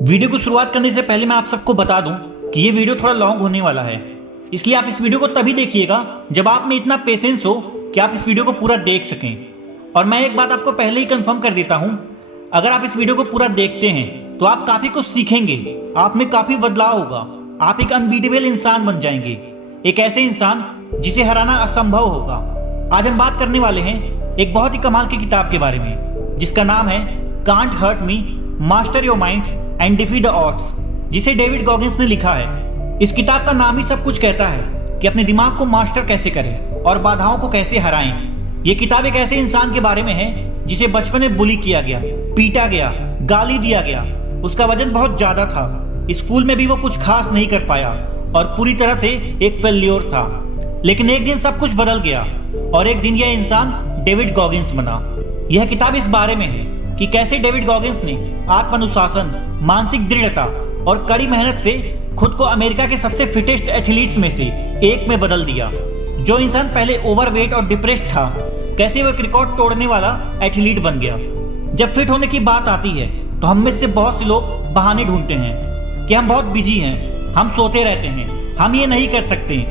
Video को शुरुआत करने से पहले मैं आप सबको बता दूं कि ये वीडियो थोड़ा लॉन्ग होने वाला है, इसलिए आप इस वीडियो को तभी देखिएगा जब आप में इतना पेशेंस हो कि आप इस वीडियो को पूरा देख सकें। और मैं एक बात आपको पहले ही कंफर्म कर देता हूं, अगर आप इस वीडियो को पूरा देखते हैं तो आप काफ़ी कुछ सीखेंगे, आप में काफ़ी बदलाव होगा, आप एक अनबीटेबल इंसान बन जाएंगे, एक ऐसे इंसान जिसे हराना असंभव होगा। आज हम बात करने वाले हैं एक बहुत ही कमाल की किताब के बारे में, जिसका नाम है can't hurt me, master your minds and defeat the odds, जिसे डेविड गॉगिंस ने लिखा है। इस किताब का नाम ही सब कुछ कहता है कि अपने दिमाग को मास्टर कैसे करें और बाधाओं को कैसे हराएं। ये किताब एक ऐसे इंसान के बारे में है जिसे बचपन में बुली किया गया, पीटा गया, गाली दिया गया, उसका वजन बहुत ज्यादा था, स्कूल में भी वो कुछ खास नहीं कर पाया और पूरी तरह से एक फेल्योर था। लेकिन एक दिन सब कुछ बदल गया और एक दिन यह इंसान डेविड गॉगिंस बना। यह किताब इस बारे में है कि कैसे डेविड गॉगिंस ने आत्मानुशासन, मानसिक दृढ़ता और कड़ी मेहनत से खुद को अमेरिका के सबसे फिटेस्ट एथलीट्स में से एक में बदल दिया। जो इंसान पहले ओवरवेट और डिप्रेस्ड था, कैसे वो एक रिकॉर्ड तोड़ने वाला एथलीट बन गया। जब फिट होने की बात आती है तो हम में से बहुत से लोग बहाने ढूंढते हैं कि हम बहुत बिजी हैं, हम सोते रहते हैं, हम ये नहीं कर सकते।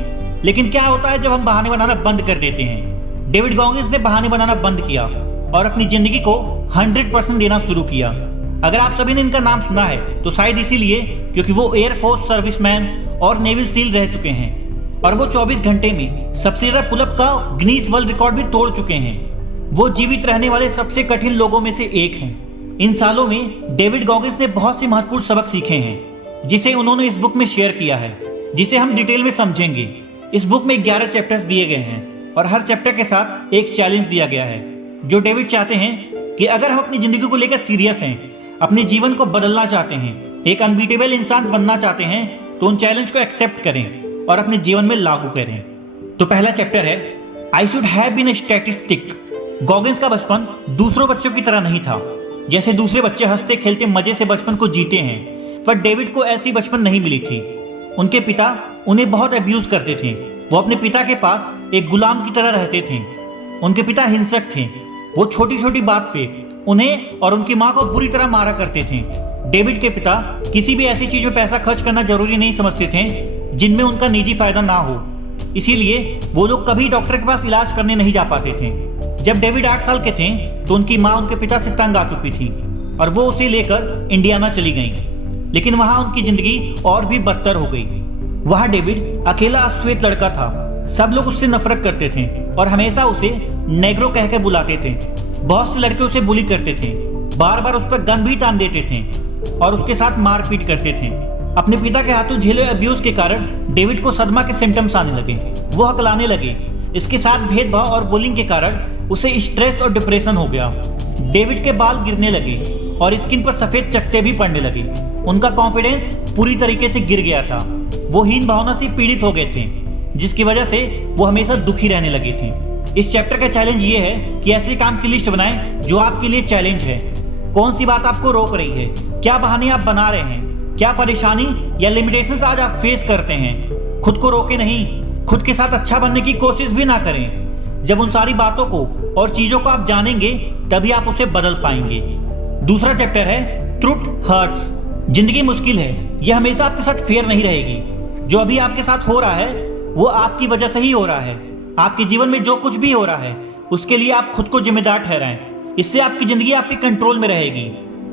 लेकिन क्या होता है जब हम बहाने बनाना बंद कर देते हैं? डेविड गॉगिंस ने बहाने बनाना बंद किया और अपनी जिंदगी को 100% देना शुरू किया। अगर आप सभी ने इनका नाम सुना है तो शायद इसीलिए क्योंकि वो एयरफोर्स सर्विसमैन और नेवल सील रह चुके हैं और वो 24 घंटे में सबसे ज्यादा पुलअप का गिनीज वर्ल्ड रिकॉर्ड भी तोड़ चुके हैं। वो जीवित रहने वाले सबसे कठिन लोगों में से एक हैं। इन सालों में डेविड गॉगिंस ने बहुत से महत्वपूर्ण सबक सीखे हैं जिसे उन्होंने इस बुक में शेयर किया है, जिसे हम डिटेल में समझेंगे। इस बुक में 11 चैप्टर्स दिए गए हैं और हर चैप्टर के साथ एक चैलेंज दिया गया है, जो डेविड चाहते हैं कि अगर हम अपनी जिंदगी को लेकर सीरियस हैं, अपने जीवन को बदलना चाहते हैं, एक अनबीटेबल इंसान बनना चाहते हैं, तो उन चैलेंज को एक्सेप्ट करें और अपने जीवन में लागू करें। तो पहला चैप्टर है I should have been a statistic. Goggins का बचपन दूसरों बच्चों की तरह नहीं था। जैसे दूसरे बच्चे हंसते खेलते मजे से बचपन को जीते हैं, पर डेविड को ऐसी बचपन नहीं मिली थी। उनके पिता उन्हें बहुत अब्यूज करते थे। वो अपने पिता के पास एक गुलाम की तरह रहते थे। उनके पिता हिंसक थे। वो छोटी छोटी बात पे उन्हें और उनकी माँ को बुरी तरह मारा करते थे। डेविड के पिता किसी भी ऐसी चीज में पैसा खर्च करना जरूरी नहीं समझते थे जिनमें उनका निजी फायदा ना हो। इसीलिए वो लोग कभी डॉक्टर के पास इलाज करने नहीं जा पाते थे। जब डेविड 8 साल के थे तो उनकी माँ उनके पिता से तंग आ चुकी थी और वो उसे लेकर इंडियाना चली गई। लेकिन वहां उनकी जिंदगी और भी बदतर हो गई। वहां डेविड अकेला अश्वेत लड़का था। सब लोग उससे नफरत करते थे और हमेशा उसे नेग्रो कहकर बुलाते थे। बहुत से लड़के उसे बुली करते थे, बार बार उस पर गन भी तान देते थे और उसके साथ मारपीट करते थे। अपने पिता के हाथों झेले अब्यूज के कारण डेविड को सदमा के सिम्टम्स आने लगे। वो हकलाने लगे। इसके साथ भेदभाव और बुलिंग के कारण उसे स्ट्रेस और डिप्रेशन हो गया। डेविड के बाल गिरने लगे और स्किन पर सफेद चकत्ते भी पड़ने लगे। उनका कॉन्फिडेंस पूरी तरीके से गिर गया था। वो हीन भावना से पीड़ित हो गए थे, जिसकी वजह से वो हमेशा दुखी रहने लगे थे। इस चैप्टर का चैलेंज ये है कि ऐसे काम की लिस्ट बनाएं जो आपके लिए चैलेंज है। कौन सी बात आपको रोक रही है? क्या बहाने आप बना रहे हैं? क्या परेशानी या लिमिटेशंस आज आप फेस करते हैं? खुद को रोके नहीं, खुद के साथ अच्छा बनने की कोशिश भी ना करें। जब उन सारी बातों को और चीजों को आप जानेंगे तभी आप उसे बदल पाएंगे। दूसरा चैप्टर है ट्रुथ हर्ट्स। जिंदगी मुश्किल है, यह हमेशा आपके साथ फेयर नहीं रहेगी। जो अभी आपके साथ हो रहा है वो आपकी वजह से ही हो रहा है। आपके जीवन में जो कुछ भी हो रहा है उसके लिए आप खुद को जिम्मेदार ठहराएं। इससे आपकी जिंदगी आपके कंट्रोल में रहेगी।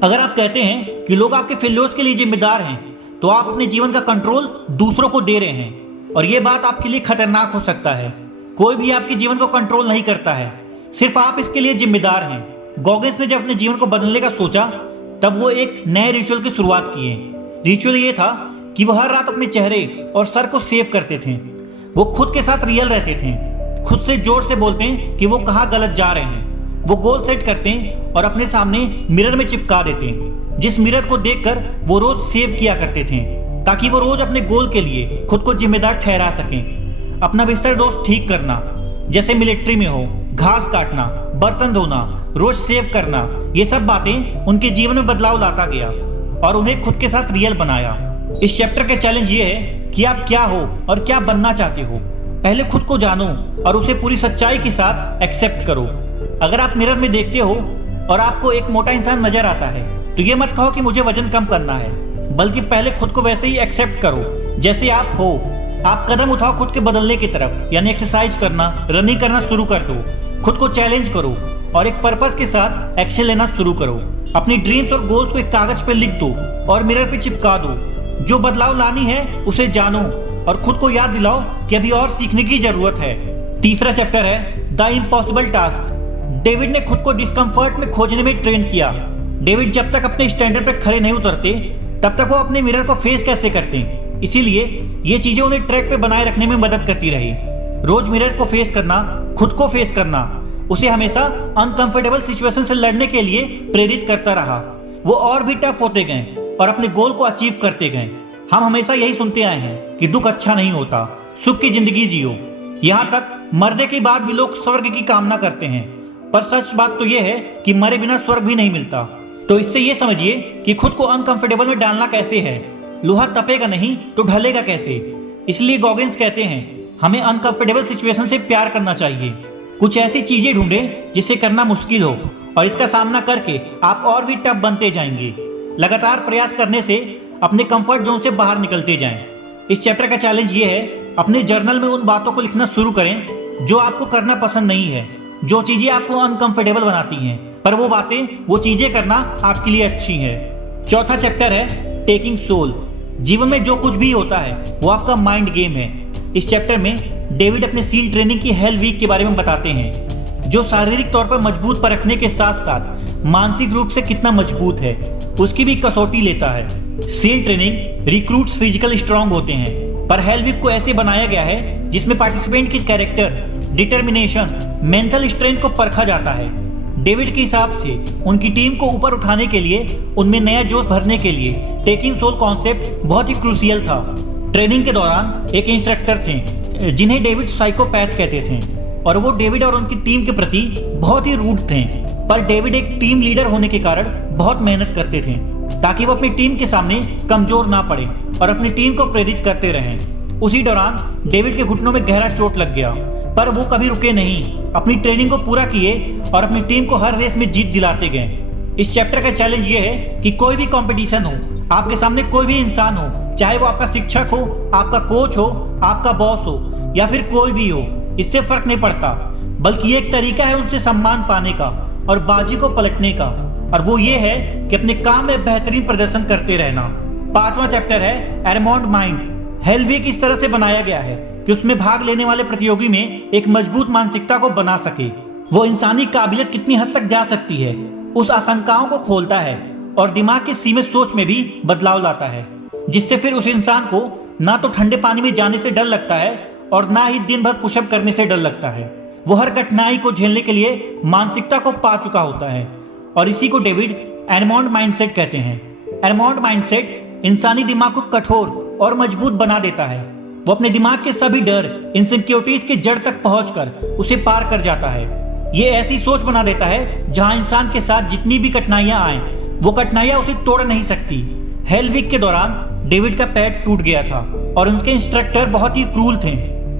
अगर आप कहते हैं कि लोग आपके फेल्योर्स के लिए जिम्मेदार हैं, तो आप अपने जीवन का कंट्रोल दूसरों को दे रहे हैं और ये बात आपके लिए खतरनाक हो सकता है। कोई भी आपके जीवन को कंट्रोल नहीं करता है, सिर्फ आप इसके लिए जिम्मेदार हैं। गॉगिंस ने जब अपने जीवन को बदलने का सोचा तब वो एक नए रिचुअल की शुरुआत किए। रिचुअल ये था कि वो हर रात अपने चेहरे और सर को सेव करते थे। वो खुद के साथ रियल रहते थे, खुद से जोर से बोलते हैं कि वो कहाँ गलत जा रहे हैं। वो गोल सेट करते हैं और अपने सामने मिरर में चिपका देते हैं, जिस मिरर को देखकर वो रोज सेव किया करते थे, ताकि वो रोज अपने गोल के लिए खुद को जिम्मेदार ठहरा सकें। अपना बिस्तर रोज ठीक करना, जैसे मिलिट्री में हो, घास काटना, बर्तन धोना, रोज सेव करना, ये सब बातें उनके जीवन में बदलाव लाता गया और उन्हें खुद के साथ रियल बनाया। इस चैप्टर का चैलेंज ये है कि आप क्या हो और क्या बनना चाहते हो। पहले खुद को जानो और उसे पूरी सच्चाई के साथ एक्सेप्ट करो। अगर आप मिरर में देखते हो और आपको एक मोटा इंसान नजर आता है तो ये मत कहो कि मुझे वजन कम करना है। बल्कि पहले खुद को वैसे ही एक्सेप्ट करो जैसे आप हो। आप कदम उठाओ खुद के बदलने की तरफ, यानी एक्सरसाइज करना, रनिंग करना शुरू कर दो। खुद को चैलेंज करो और एक पर्पस के साथ एक्शन लेना शुरू करो। अपनी ड्रीम्स और गोल्स को एक कागज पे लिख दो और मिरर पे चिपका दो। जो बदलाव लानी है उसे जानो और खुद को याद दिलाओ कि अभी और सीखने की जरूरत है। तीसरा चैप्टर है द इम्पॉसिबल टास्क। डेविड ने खुद को डिस्कम्फर्ट में खोजने में ट्रेन किया। डेविड जब तक अपने स्टैंडर्ड पर खड़े नहीं उतरते तब तक वो अपने मिरर को फेस कैसे करते। इसीलिए ये चीजें उन्हें ट्रैक पे बनाए रखने में मदद करती रही। रोज मिरर को फेस करना, खुद को फेस करना उसे हमेशा अनकंफर्टेबल सिचुएशन से लड़ने के लिए प्रेरित करता रहा। वो और भी टफ होते गए और अपने गोल को अचीव करते गए। हम हमेशा यही सुनते आए हैं कि दुख अच्छा नहीं होता, सुख की जिंदगी जियो। यहाँ तक मरने के बाद भी लोग स्वर्ग की कामना करते हैं, पर सच बात तो यह है कि मरे बिना स्वर्ग भी नहीं मिलता। तो इससे ये समझिए कि खुद को अनकंफर्टेबल में डालना कैसे है। लोहा तपेगा नहीं तो ढलेगा कैसे। इसलिए गॉगिन्स कहते हैं हमें अनकंफर्टेबल सिचुएशन से प्यार करना चाहिए। कुछ ऐसी चीजें ढूंढें जिसे करना मुश्किल हो और इसका सामना करके आप और भी टफ बनते जाएंगे। लगातार प्रयास करने से अपने कंफर्ट जोन से बाहर निकलते जाएं। इस चैप्टर का चैलेंज ये है, अपने जर्नल में उन बातों को लिखना शुरू करें जो आपको करना पसंद नहीं है, जो चीजें आपको अनकंफर्टेबल बनाती हैं, पर वो बातें, वो चीजें करना आपके लिए अच्छी है। चौथा चैप्टर है टेकिंग सोल। जीवन में जो कुछ भी होता है वो आपका माइंड गेम है। इस चैप्टर में डेविड अपने सील ट्रेनिंग की हेल वीक के बारे में बताते हैं, जो शारीरिक तौर पर मजबूत परखने के साथ साथ मानसिक रूप से कितना मजबूत है उसकी भी कसौटी लेता है। Seal training recruits physical strong होते हैं, पर हेल वीक को ऐसे बनाया गया है जिसमें पार्टिसिपेंट की कैरेक्टर, डिटर्मिनेशन, मेंटल स्ट्रेंथ को परखा जाता है। डेविड के हिसाब से उनकी टीम को ऊपर उठाने के लिए, उनमें नया जोश भरने के लिए टेकिंग सोल कॉन्सेप्ट बहुत ही क्रूशियल था। ट्रेनिंग के दौरान एक इंस्ट्रक्टर थे जिन्हें डेविड साइकोपैथ कहते थे और वो डेविड और उनकी टीम के प्रति बहुत ही रूड थे। पर डेविड एक टीम लीडर होने के कारण बहुत मेहनत करते थे ताकि वो अपनी टीम के सामने कमजोर ना पड़े और अपनी टीम को प्रेरित करते रहें। उसी दौरान डेविड के घुटनों में गहरा चोट लग गया, पर वो कभी रुके नहीं, अपनी ट्रेनिंग को पूरा किए और अपनी टीम को हर रेस में जीत दिलाते गए। इस चैप्टर का चैलेंज ये है कि कोई भी कंपटीशन हो, आपके सामने कोई भी इंसान हो, चाहे वो आपका शिक्षक हो, आपका कोच हो, आपका बॉस हो या फिर कोई भी हो, इससे फर्क नहीं पड़ता, बल्कि ये एक तरीका है उनसे सम्मान पाने का और बाजी को पलटने का, और वो ये है कि अपने काम में बेहतरीन प्रदर्शन करते रहना। पांचवा चैप्टर है एरमॉन्ड माइंड। हेल वीक इस तरह से बनाया गया है कि उसमें भाग लेने वाले प्रतियोगी में एक मजबूत मानसिकता को बना सके। वो इंसानी काबिलियत कितनी हद तक जा सकती है उस आशंकाओं को खोलता है और दिमाग की सीमित सोच में भी बदलाव लाता है, जिससे फिर उस इंसान को ना तो ठंडे पानी में जाने से डर लगता है और ना ही दिन भर पुशअप करने से डर लगता है। वो हर कठिनाई को झेलने के लिए मानसिकता को पा चुका होता है और इसी को डेविड एरमॉन्ड माइंडसेट कहते हैं। एरमॉन्ड माइंडसेट इंसानी दिमाग को कठोर और मजबूत बना देता है। वो अपने दिमाग के सभी डर, इनसिक्योरिटीज के जड़ तक पहुंचकर उसे पार कर जाता है। ये ऐसी सोच बना देता है जहां इंसान के साथ जितनी भी कठिनाइयां आए, वो कठिनाइयां उसे तोड़ नहीं सकती। हेल वीक के दौरान डेविड का पैर टूट गया था और उनके इंस्ट्रक्टर बहुत ही क्रूल थे।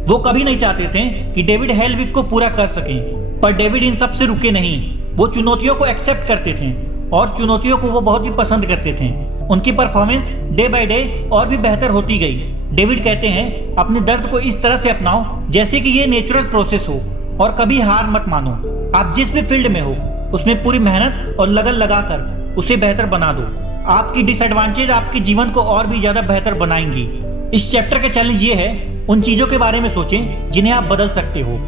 वो कभी नहीं चाहते थे कि डेविड हेल वीक को पूरा कर सके, पर डेविड इन सब से रुके नहीं। वो चुनौतियों को एक्सेप्ट करते थे और चुनौतियों को वो बहुत ही पसंद करते थे। उनकी परफॉर्मेंस डे बाय डे और भी बेहतर होती गई। डेविड कहते हैं अपने दर्द को इस तरह से अपनाओ जैसे कि ये नेचुरल प्रोसेस हो और कभी हार मत मानो। आप जिस भी फील्ड में हो उसमें पूरी मेहनत और लगन लगाकर उसे बेहतर बना दो। आपकी डिसएडवांटेज आपके जीवन को और भी ज्यादा बेहतर बनाएंगी। इस चैप्टर का चैलेंज ये है, उन चीजों के बारे में सोचें जिन्हें आप बदल सकते हो।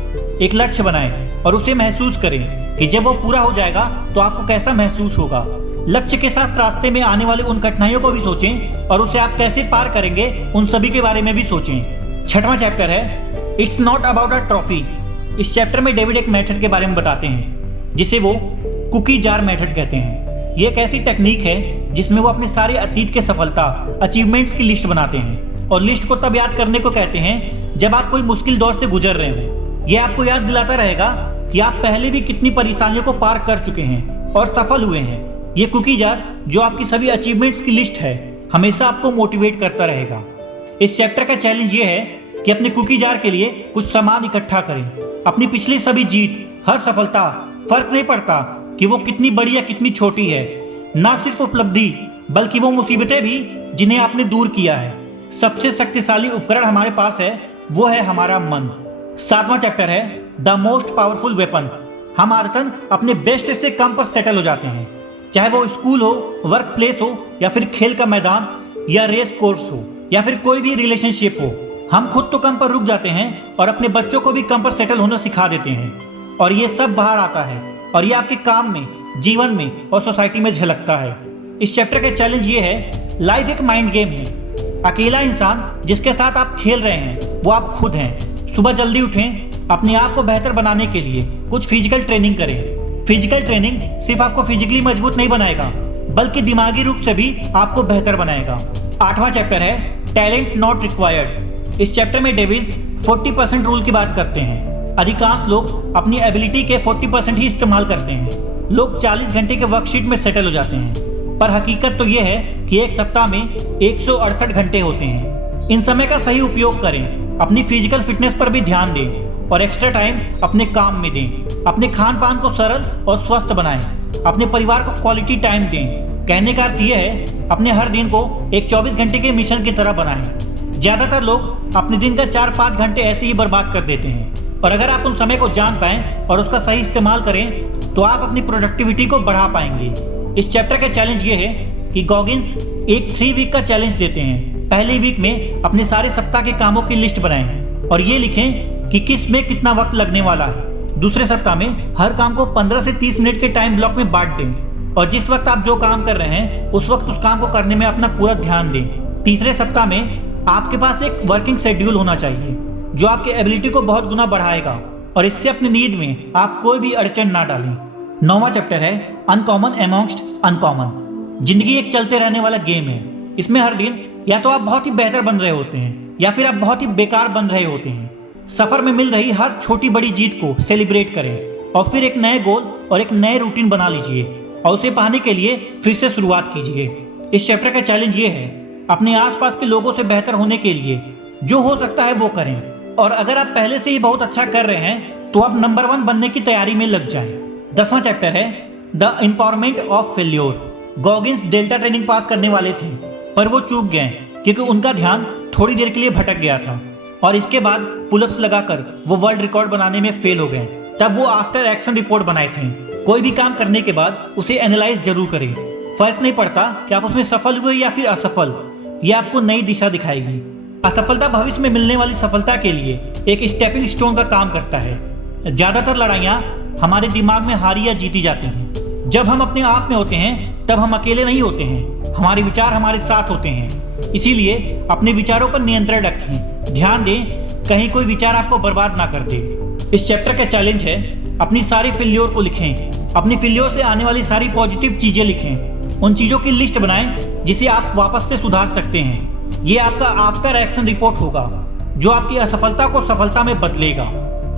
एक लक्ष्य बनाएं और उसे महसूस करें कि जब वो पूरा हो जाएगा तो आपको कैसा महसूस होगा। लक्ष्य के साथ रास्ते में आने वाली उन कठिनाइयों को भी सोचें और उसे आप कैसे पार करेंगे उन सभी के बारे में भी सोचें। छठवां चैप्टर है it's not about a trophy. इस चैप्टर में डेविड एक मेथड के बारे में बताते हैं जिसे वो कुकी जार मेथड कहते हैं। ये एक ऐसी टेक्निक है जिसमें वो अपने सारे अतीत के सफलता, अचीवमेंट्स की लिस्ट बनाते हैं और लिस्ट को तब याद करने को कहते हैं जब आप कोई मुश्किल दौर से गुजर रहे हो। यह आपको याद दिलाता रहेगा कि आप पहले भी कितनी परेशानियों को पार कर चुके हैं और सफल हुए हैं। ये कुकी जार जो आपकी सभी अचीवमेंट्स की लिस्ट है, हमेशा आपको मोटिवेट करता रहेगा। इस चैप्टर का चैलेंज ये है कि अपने कुकी जार के लिए कुछ सामान इकट्ठा करें। अपनी पिछली सभी जीत, हर सफलता, फर्क नहीं पड़ता कि वो कितनी बड़ी या कितनी छोटी है, ना सिर्फ उपलब्धि बल्कि वो मुसीबतें भी जिन्हें आपने दूर किया है। सबसे शक्तिशाली उपकरण हमारे पास है, वो है हमारा मन। 7वां चैप्टर है द मोस्ट पावरफुल वेपन। हम आदतन अपने बेस्ट से कम पर सेटल हो जाते हैं, चाहे वो स्कूल हो, वर्क प्लेस हो, या फिर खेल का मैदान, या रेस कोर्स हो, या फिर कोई भी रिलेशनशिप हो। हम खुद तो कम पर रुक जाते हैं और अपने बच्चों को भी कम पर सेटल होना सिखा देते हैं। और ये सब बाहर आता है और ये आपके काम में, जीवन में और सोसाइटी में झलकता है। इस चैप्टर का चैलेंज ये है, लाइफ एक माइंड गेम है। अकेला इंसान जिसके साथ आप खेल रहे हैं वो आप खुद हैं। सुबह जल्दी उठें, अपने आप को बेहतर बनाने के लिए कुछ फिजिकल ट्रेनिंग करें। फिजिकल ट्रेनिंग सिर्फ आपको फिजिकली मजबूत नहीं बनाएगा, बल्कि दिमागी रूप से भी आपको बेहतर बनाएगा। 8वां चैप्टर है टैलेंट नॉट रिक्वायर्ड। इस चैप्टर में डेविल्स 40% रूल की बात करते हैं। अधिकांश लोग अपनी एबिलिटी के 40% ही इस्तेमाल करते हैं। लोग 40 घंटे के वर्कशीट में सेटल हो जाते हैं, पर हकीकत तो यह है कि एक सप्ताह में 168 घंटे होते हैं। इन समय का सही उपयोग करें, अपनी फिजिकल फिटनेस पर भी ध्यान दें और एक्स्ट्रा टाइम अपने काम में दें। अपने खान पान को सरल और स्वस्थ बनाएं, अपने परिवार को क्वालिटी टाइम दें। कहने का अर्थ यह है, अपने हर दिन को एक 24 घंटे के मिशन की तरह बनाएं। ज्यादातर लोग अपने दिन का 4-5 घंटे ऐसे ही बर्बाद कर देते हैं, और अगर आप उन समय को जान पाएं और उसका सही इस्तेमाल करें तो आप अपनी प्रोडक्टिविटी को बढ़ा पाएंगे। इस चैप्टर का चैलेंज ये है कि गॉगिन्स एक 3 वीक का चैलेंज देते हैं। पहले वीक में अपने सारे सप्ताह के कामों की लिस्ट बनाएं और ये लिखें कि किस में कितना वक्त लगने वाला है। दूसरे सप्ताह में हर काम को 15 से 30 मिनट के टाइम ब्लॉक में बांट दें और जिस वक्त आप जो काम कर रहे हैं उस वक्त उस काम को करने में अपना पूरा ध्यान दें। तीसरे सप्ताह में आपके पास एक वर्किंग शेड्यूल होना चाहिए जो आपकी एबिलिटी को बहुत गुना बढ़ाएगा और इससे अपनी नींद में आप कोई भी अड़चन ना डालें। 9वां चैप्टर है अनकॉमन अमॉन्ग्स्ट अनकॉमन। जिंदगी एक चलते रहने वाला गेम है। इसमें हर दिन या तो आप बहुत ही बेहतर बन रहे होते हैं या फिर आप बहुत ही बेकार बन रहे होते हैं। सफर में मिल रही हर छोटी बड़ी जीत को सेलिब्रेट करें और फिर एक नए गोल और एक नए रूटीन बना लीजिए और उसे पाने के लिए फिर से शुरुआत कीजिए। इस चैप्टर का चैलेंज ये है, अपने आसपास के लोगों से बेहतर होने के लिए जो हो सकता है वो करें, और अगर आप पहले से ही बहुत अच्छा कर रहे हैं तो आप नंबर 1 बनने की तैयारी में लग जाएं। 10वां चैप्टर है the empowerment of failure. Goggins delta training pass करने वाले थे, पर वो चूक गए क्योंकि उनका ध्यान थोड़ी देर के लिए भटक गया था और इसके बाद पुलअप्स लगाकर वो वर्ल्ड रिकॉर्ड बनाने में फेल हो गए। तब वो आफ्टर एक्शन रिपोर्ट बनाए थे। कोई भी काम करने के बाद उसे एनालाइज जरूर करें। फर्क नहीं पड़ता कि आप उसमें सफल हुए या फिर असफल, ये आपको नई दिशा दिखाएगी। असफलता भविष्य में मिलने वाली सफलता के लिए एक स्टेपिंग स्टोन का काम करता है। ज्यादातर लड़ाइयाँ हमारे दिमाग में हारी या जीती जाती हैं। जब हम अपने आप में होते हैं तब हम अकेले नहीं होते हैं, हमारे विचार हमारे साथ होते हैं। इसीलिए अपने विचारों पर नियंत्रण रखें। ध्यान दें कहीं कोई विचार आपको बर्बाद ना कर दे। इस चैप्टर का चैलेंज है, अपनी सारी फेल्योर को लिखें। अपनी फेल्योर से आने वाली सारी पॉजिटिव चीजें लिखें। उन चीजों की लिस्ट बनाएं जिसे आप वापस से सुधार सकते हैं। ये आपका आफ्टर एक्शन रिपोर्ट होगा जो आपकी असफलता को सफलता में बदलेगा।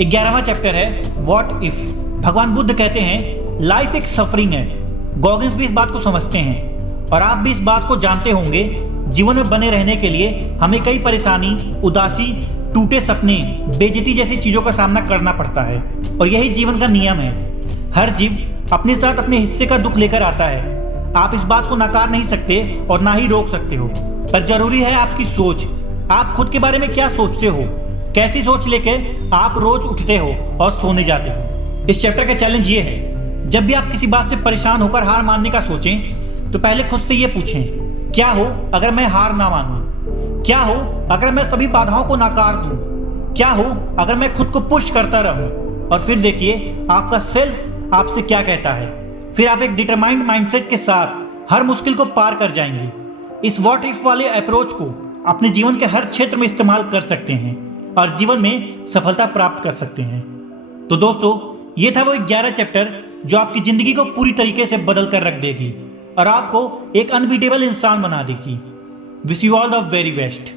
11वां चैप्टर है व्हाट इफ। भगवान बुद्ध कहते हैं लाइफ एक सफरिंग है। गॉगिन्स भी इस बात को समझते हैं और आप भी इस बात को जानते होंगे। जीवन में बने रहने के लिए हमें कई परेशानी, उदासी, टूटे सपने, बेइज्जती जैसी चीजों का सामना करना पड़ता है और यही जीवन का नियम है। हर जीव अपने साथ अपने हिस्से का दुख लेकर आता है। आप इस बात को नकार नहीं सकते और ना ही रोक सकते हो, पर जरूरी है आपकी सोच। आप खुद के बारे में क्या सोचते हो, कैसी सोच लेके आप रोज उठते हो और सोने जाते हो। इस चैप्टर का चैलेंज ये है, जब भी आप किसी बात से परेशान होकर हार मानने का सोचें तो पहले खुद से ये पूछें, क्या हो अगर मैं हार ना मानूं? क्या हो अगर मैं सभी बाधाओं को नकार दूं? क्या हो अगर मैं खुद को पुश करता रहूं? और फिर देखिए आपका सेल्फ आपसे क्या कहता है। फिर आप एक डिटरमाइंड माइंडसेट के साथ हर मुश्किल को पार कर जाएंगे। इस व्हाट इफ वाले अप्रोच को अपने जीवन के हर क्षेत्र में इस्तेमाल कर सकते हैं और जीवन में सफलता प्राप्त कर सकते हैं। तो दोस्तों, ये था वो 11 चैप्टर जो आपकी जिंदगी को पूरी तरीके से बदल कर रख देगी और आपको एक अनबीटेबल इंसान बना देगी। Wish you all the very best.